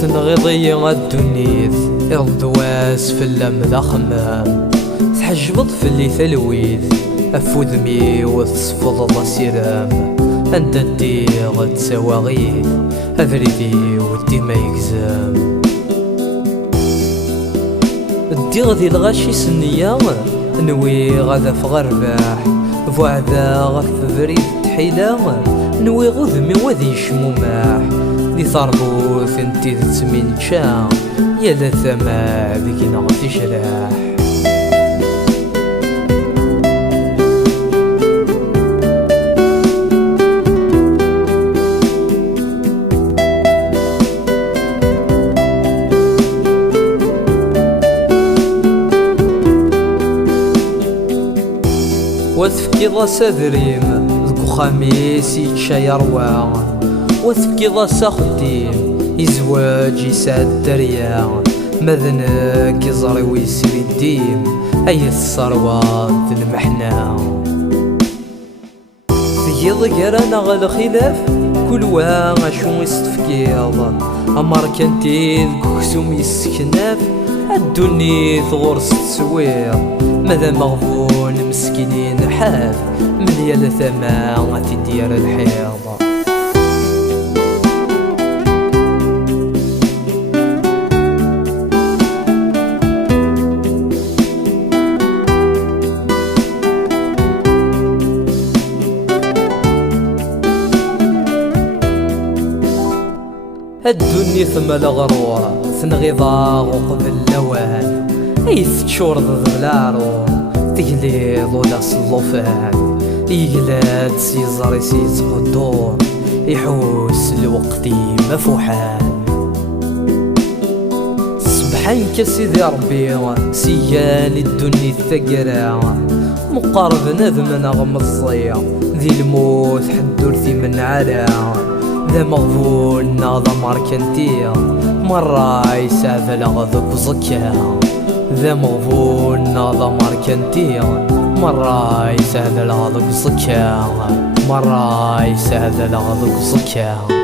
تنغضي الدنيث الضواس في اللمذا خمام تحجبط في اللي ثلويث أفوذمي وتصفض الله سيرام أنت الديغ تسواغيث أذريدي ودي ما يكزام الديغ ذي الغاشي سنية نوي غادا في غرباح فوعدا غف بريد تحيلا نوي غذمي وذي شموماح ذي ثربوث انتي تسمين تشا يا ذا ثما ذيك نغطي شراح وتفكي سادريم ذكو خميس يتشاي رواغ وتفكي ساخديم يزواج يسعد الدريا مذنك يزري ويسري الديم أي الثروات المحنا تجي ضقرانا غا الخلاف كل واغا شو يستفكيض أمار كنتي ذكو كسوم يسكناف الدنيا غرس تسوير ماذا مغبون مسكينين حاف مليال ثما تدير الحيض الدنيا ثم الغروة ثنغيضا وقبل اللوان اي تشور ضد العرو تقليض ولا صلوفان يقلاد سيزاري سيتقدور يحوس لوقتي مفوحان سبحان كسيدي ربي سيان الدنيا الثقرا مقارب نذمنا غمصية ذي الموت حدورتي من علا ذا مغفول ناضا ماركنتيا مرة يسعد لغضب زكا ذا مغفول ناضا ماركنتيا مرة يسعد لغضب زكا مرة يسعد لغضب زكا